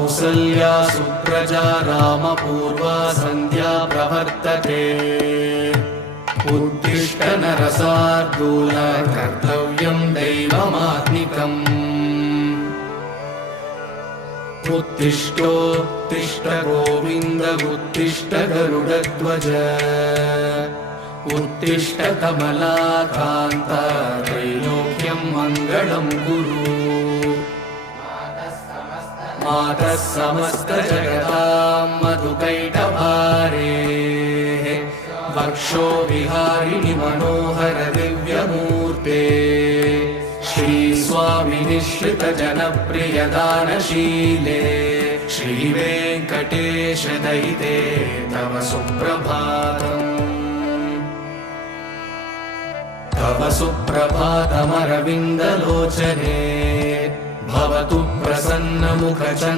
कौसल्या सुप्रजा रामपूर्वा सन्ध्या प्रवर्तते उत्तिष्ठ नरशार्दूल कर्तव्यं दैवमात्मिकम् उत्तिष्ठोत्तिष्ठ गोविन्द उत्तिष्ठ गरुडध्वज उत्तिष्ठ कमलाकान्त त्रैलोक्यं मङ्गलं कुरु मातः समस्त जगतां मधुकैटभारे वक्षो विहारिणि मनोहर दिव्यमूर्ते श्रीस्वामि निःश्रित जनप्रिय दानशीले श्रीवेङ्कटेश दयिते तव सुप्रभातम् तव सुप्रभातमरविन्दलोचने भवतु प्रसन्नमुखचन्द्र